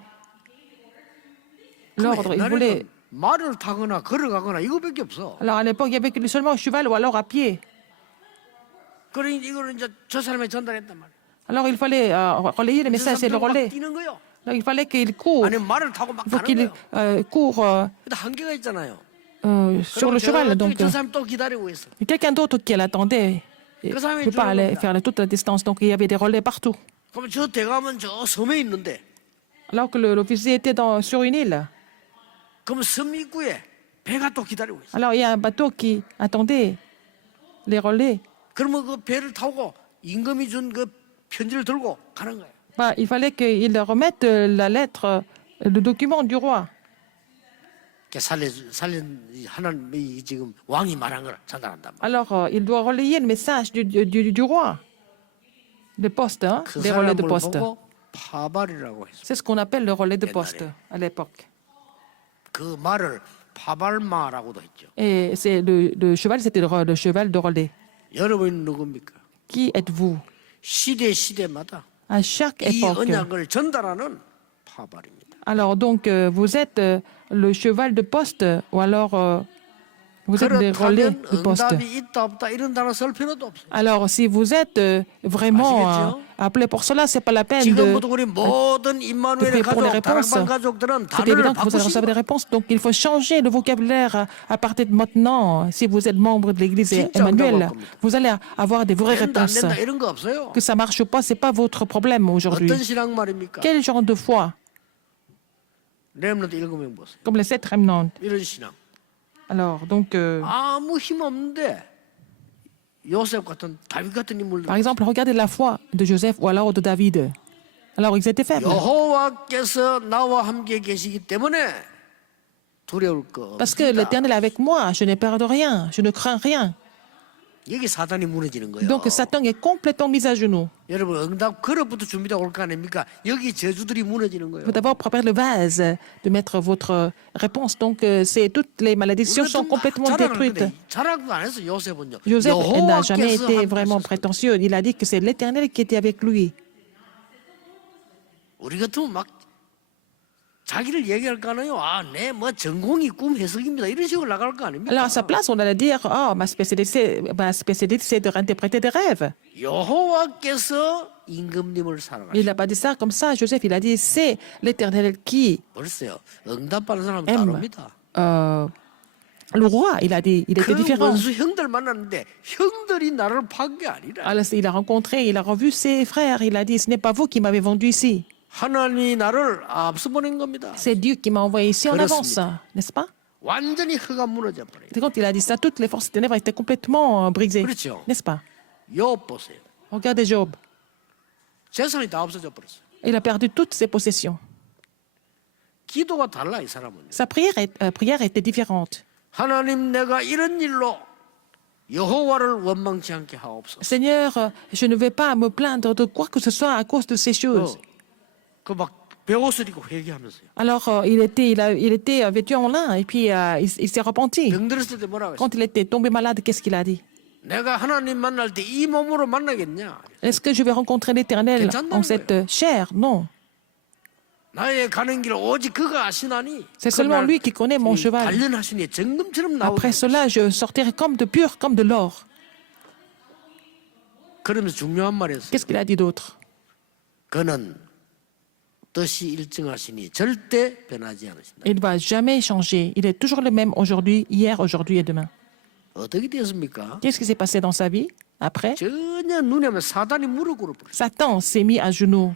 l'ordre. Il voulait. 말을 타거나 걸어가거나 이거밖에 없어. Alors, à l'époque, il n'y avait que seulement un cheval ou alors à pied. 그러니 이거를 이제 저 사람에 전달했단 말이에요. Alors, il fallait relayer le message, c'est le relais. 뛰는 거요. Donc, il fallait qu'il court. 아니 말을 타고 막 Il faut 가는 qu'il 거예요. court 근데 한계가 있잖아요. sur le cheval. Donc, 저 사람 또 기다리고 있어. quelqu'un d'autre qui l'attendait ne peut pas aller faire toute la distance. Donc, il y avait des relais partout. 그럼 저 대감은 저 섬에 있는데, Alors que l'officier était sur une île. 그럼 섬 입구에 배가 또 기다리고 있어. Alors, il y a un bateau qui attendait les relais. 그러면 그 배를 타고 임금이 준 그 편지를 들고 가는 거예요. Bah, il fallait qu'il remette la lettre, le document du roi. 살린 하나님이 지금 왕이 말한 걸 전달한단 말이에요. Alors, il doit relayer le message du roi. Des postes, hein, 그 des relais de 사람을 poste. 보고 파발이라고 했어요. C'est ce qu'on appelle le relais de poste à l'époque. 그 말을 파발마라고도 했죠. Et c'est le cheval, c'était le cheval de relais. 여러분은 누굽니까? Qui êtes-vous? 시대마다 À chaque 이 époque. 언약을 전달하는 파발입니다. Alors, donc, vous êtes le cheval de poste ou alors vous êtes des relais 그렇다면 de poste. 응답이 있다 없다 이런 단어 쓸 필요도 없어요. Alors, si vous êtes vraiment 아시겠죠? appelé pour cela, c'est pas la peine de 지금부터 우리 모든 임마누엘의 prier pour les 가족, réponses. 다락방 가족들은 C'est 단어를 évident que vous allez 바꾸시고 recevoir des réponses. Donc, il faut changer le vocabulaire à partir de maintenant. Si vous êtes membre de l'Église 진짜 Emmanuel, 응답할 겁니다. vous allez avoir des vraies 된다 안 réponses. 된다 이런 거 없어요. Que ça marche ou pas, c'est pas votre problème aujourd'hui. 어떤 신앙 말입니까? Quel genre de foi? 렘넌트 7명 보세요. Comme les 7 remnants. 이런 신앙. Alors, donc, 아무 힘 없는데 요셉 같은 다윗 같은 인물들. par exemple, regardez la foi de Joseph ou alors de David. Alors, ils étaient faibles. 여호와께서 나와 함께 계시기 때문에 두려울 거 Parce que 없습니다. l'Éternel est avec moi, je n'ai peur de rien, je ne crains rien. 여기 사단이 무너지는 거예요. Donc, Satan est complètement mis à genoux. 여러분 응답 그릇부터 준비되어 올 거 아닙니까? 여기 저주들이 무너지는 거예요. Il faut d'abord préparer le vase de mettre votre réponse. Donc, toutes les malédictions sont complètement détruites. 자랑도 안 했어 요셉은요. Joseph n'a jamais 여호와께서 été 함께 vraiment 하셨어요. prétentieux. Il a dit que c'est l'Éternel qui était avec lui. 우리 같으면 막 자기를 얘기할 거 아니에요. 내 뭐 전공이 꿈 해석입니다. 이런 식으로 나갈 거 아닙니까? Alors, à sa place, on allait dire, oh, ma spécialité, c'est de interpréter des rêves. 여호와께서 임금님을 사랑하시고 Il n'a pas dit ça comme ça, Joseph. Il a dit, c'est l'Éternel qui 벌써요. 응답받는 사람은 aime 다릅니다. le roi. Il a dit, il était 그 différent. 원수 형들 만났는데 형들이 나를 판 게 아니라 Alors, il a rencontré, il a revu ses frères. Il a dit, ce n'est pas vous qui m'avez vendu ici. 하나님이 나를 앞서 보낸 겁니다. C'est Dieu qui m'a envoyé ici en avance, 그렇습니다. n'est-ce pas? 완전히 허가 무너져 버려요. Et quand il a dit ça, toutes les forces des ténèbres étaient complètement brisées, 그렇죠. n'est-ce pas? 욥 보세요. Regardez Job. 재산이 다 없어져 버렸어요. Il a perdu toutes ses possessions. 기도가 달라 이 사람은. Sa prière était différente. 하나님 내가 이런 일로 여호와를 원망치 않게 하옵소서. Seigneur, je ne vais pas me plaindre de quoi que ce soit à cause de ces choses. 그막 베옷을 입고 회개하면서요. Alors, il était vêtu en lin et puis il s'est repenti. 병들었을 때 뭐라고 했어요? Quand il était tombé malade, qu'est-ce qu'il a dit? 내가 하나님 만날 때 이 몸으로 만나겠냐? Est-ce que je vais rencontrer l'Éternel en cette chair? Non. 나의 가는 길을 오직 그가 아시나니. C'est seulement lui qui connaît mon cheval. 단련하시니 정금처럼 Après 나오고. cela, je sortirai comme de pur, comme de l'or. 그러면서 중요한 말이었어요. Qu'est-ce qu'il a dit d'autre? 그는 뜻이 일정하시니 절대 변하지 않으신다. Il ne va jamais changer. Il est toujours le même aujourd'hui, hier, aujourd'hui et demain. 어떻게 되었습니까? Qu'est-ce qui s'est passé dans sa vie après? 전혀 눈에 하면 사단이 무릎 꿇어버렸어요. Satan s'est mis à genoux.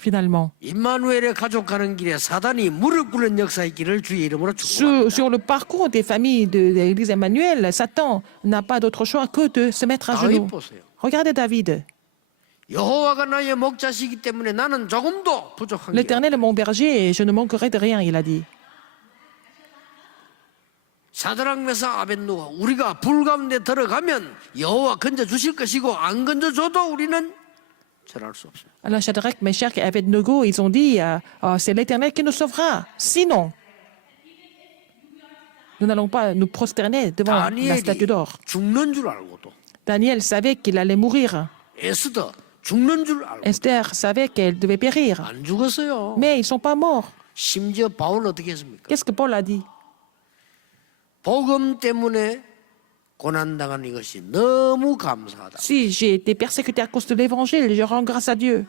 Finalement. 임마누엘의 가족 가는 길에 사단이 무릎 꿇는 역사의 길을 주의 이름으로 축복합니다. Sur le parcours des familles de l'Église Emmanuel, Satan n'a pas d'autre choix que de se mettre à 다윗 genoux. 보세요. Regardez David. 여호와가 나의 목자시기 때문에 나는 조금도 부족한 게 L'Éternel est mon berger et je ne manquerai de rien, il a dit. 사드락 메삭 아벳노가 우리가 불 가운데 들어가면 여호와 건져 주실 것이고 안 건져 줘도 우리는 절할 수 없어요. Alors Shadrach, Meshach et Abednego, ils ont dit, c'est l'Éternel qui nous sauvera. Sinon, nous n'allons pas nous prosterner devant la statue 다니엘이 d'or. 죽는 줄 알고도 Daniel savait qu'il allait mourir. 에스더 죽는 줄 알고 Esther savait qu'elle devait périr. 안 죽었어요. Mais ils ne sont pas morts. 심지어 바울 어떻게 했습니까? Qu'est-ce que Paul a dit? 복음 때문에 고난당한 이것이 너무 감사하다. Si j'ai été persécuté à cause de l'évangile, je rends grâce à Dieu.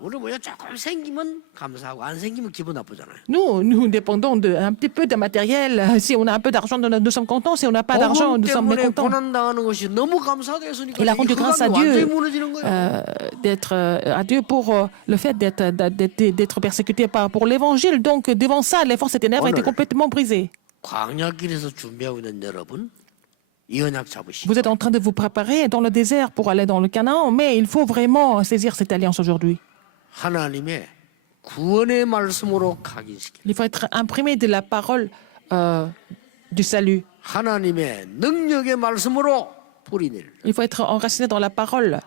우리 뭐야 조금 생기면 감사하고 안 생기면 기분 나쁘잖아요. Nous dépendons un petit peu de matériel. Si on a un peu d'argent, nous sommes contents. Si on n'a pas d'argent, 복음 nous sommes 때문에 mécontents. 고난당하는 것이 너무 감사하다 했으니까 Il a 이 rendu grâce à 흑암이 완전히 Dieu, 무너지는 거예요. d'être à Dieu pour le fait d'être persécuté pour l'évangile. Donc, devant ça, les forces ténèbres étaient complètement brisées. 광야길에서 준비하고 있는 여러분, 이 언약 잡으시고 Vous êtes en train de vous préparer dans le désert pour aller dans le Canaan, mais il faut vraiment saisir cette alliance aujourd'hui. 하나님의 구원의 말씀으로 각인시키고 Il faut être imprimé de la parole du salut. 하나님의 능력의 말씀으로 뿌리내릴 Il faut être enraciné dans la parole,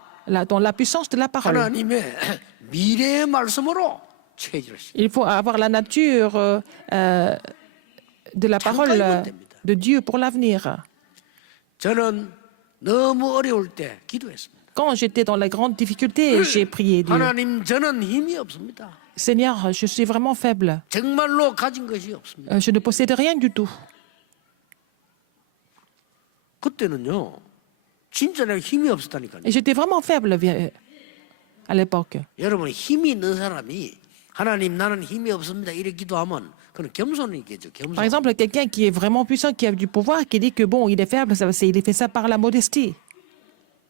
dans la puissance de la parole. 하나님의 미래의 말씀으로 체질하시고 Il faut avoir la nature de la parole de Dieu pour l'avenir. 저는 너무 어려울 때 기도했습니다. Quand j'étais dans la grande difficulté, j'ai prié Dieu. 하나님 저는 힘이 없습니다. Seigneur, je suis vraiment faible. 정말로 가진 것이 없습니다. Je ne possède rien du tout. 그때는요 진짜 내가 힘이 없었다니까요. Et j'étais vraiment faible à l'époque. 여러분 힘이 있는 사람이 하나님 나는 힘이 없습니다 이렇게 기도하면 그건 겸손이겠죠. 겸손. Par exemple, quelqu'un qui est vraiment puissant, qui a du pouvoir, qui dit que bon, il est faible, il fait ça par la modestie.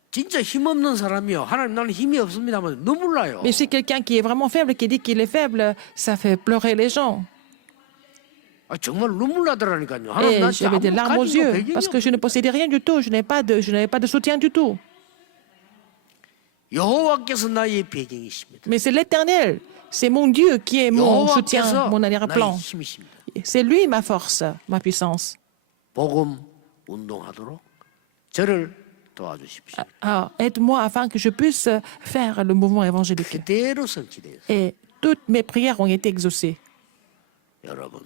진짜 힘 없는 사람이요. 하나님 나는 힘이 없습니다 하면 눈물 나요. Mais c'est quelqu'un qui est vraiment faible, qui dit qu'il est faible, ça fait pleurer les gens. 아, 정말 눈물 나더라니까요. 하나님 Et 나 진짜 j'avais des 아무 larmes aux 가진 거 yeux 배경이 parce que je ne possédais rien du tout. Je n'avais pas de soutien du tout. 여호와께서 나의 배경이십니다. Mais c'est l'Éternel, c'est mon Dieu qui est mon soutien, 여호와께서 mon 나의 arrière-plan. 힘이십니다. C'est lui ma force, ma puissance. 복음 운동하도록 저를 도와주십시오. Alors, aide-moi afin que je puisse faire le mouvement évangélique. 그대로 성취돼서 Et toutes mes prières ont été exaucées. 여러분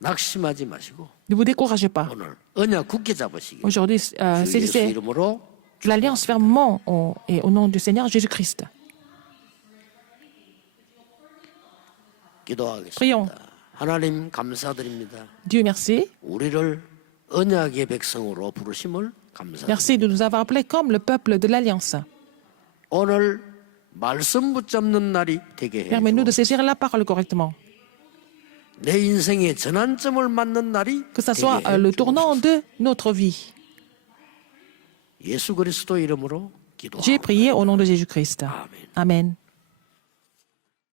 낙심하지 마시고 Ne vous découragez pas. 오늘 언약 굳게 잡으시길 Aujourd'hui, 주 예수 saisissez 이름으로 l'alliance fermement et au nom du Seigneur Jésus-Christ. 기도하겠습니다. Prions. 하나님 감사드립니다. Dieu, merci. 우리를 언약의 백성으로 부르심을 감사드립니다. Merci de nous avoir appelés comme le peuple de l'Alliance. 오늘 말씀 붙잡는 날이 되게 Permets-nous de 해주옵소서. saisir la parole correctement. 내 인생의 전환점을 맞는 날이 Que ça 되게 soit le tournant 해주옵소서. de notre vie. 예수 그리스도 이름으로 J'ai 기도합니다. prié au nom de Jésus-Christ. Amen.